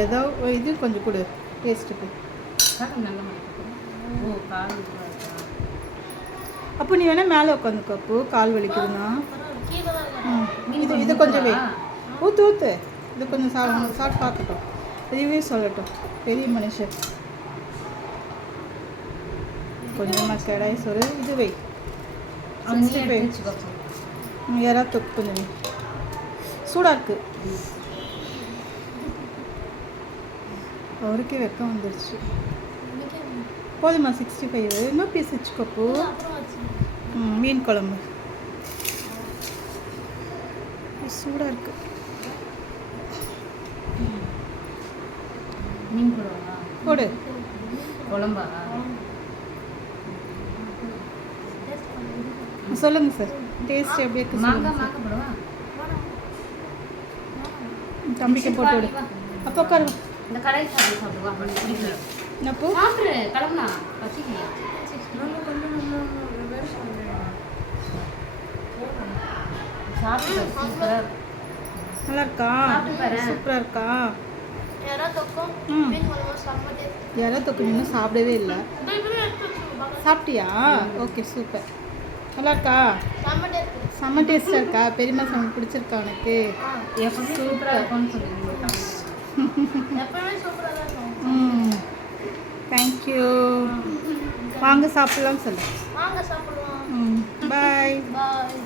ஏதோ இது கொஞ்சம் கொடு டேஸ்ட்டுக்கு. அப்போ நீ வேணால் மேலே உட்காந்துக்கோ. அப்போ கால் வலிக்குதுன்னா இது கொஞ்சம் ஊற்று. இது கொஞ்சம் சாப்பிட்டு பார்க்கட்டும். ரிவ்யூ சொல்லட்டும். பெரிய மனுஷன். கொஞ்சமாக கடாய் சோறு இது வை. 65 யாராவது தொக்கு கொஞ்சம் சூடாக இருக்குது. அவருக்கே வெக்கம் வந்துடுச்சு. போதுமா 65? இன்னும் பீஸ் வச்சுக்கோப்போ. மீன் குழம்பு சூடாக இருக்கு. மீன் குழம்பா போடு. குழம்பா சொல்லுங்க சார். டேஸ்ட் எப்படி இருக்கு? தம்பிக்கு போட்டு விடு. அப்போ உட்காரு. இந்த கடையில் சாப்பிடுவா. என்னப்போ கிளம்புனா நல்லா இருக்கா? சூப்பராக இருக்கா? யாரோ தொக்கு இன்னும் சாப்பிடவே இல்லை. சாப்பிட்டியா? Okay super. நல்லா இருக்கா? செம்ம டேஸ்டாக இருக்கா? பெரியம்மா சமையல் பிடிச்சிருக்கா உனக்கு? தேங்க்யூ. வாங்க சாப்பிட்லாம் சொல்லு. வாங்க சாப்பிடலாம். பாய். பாய்.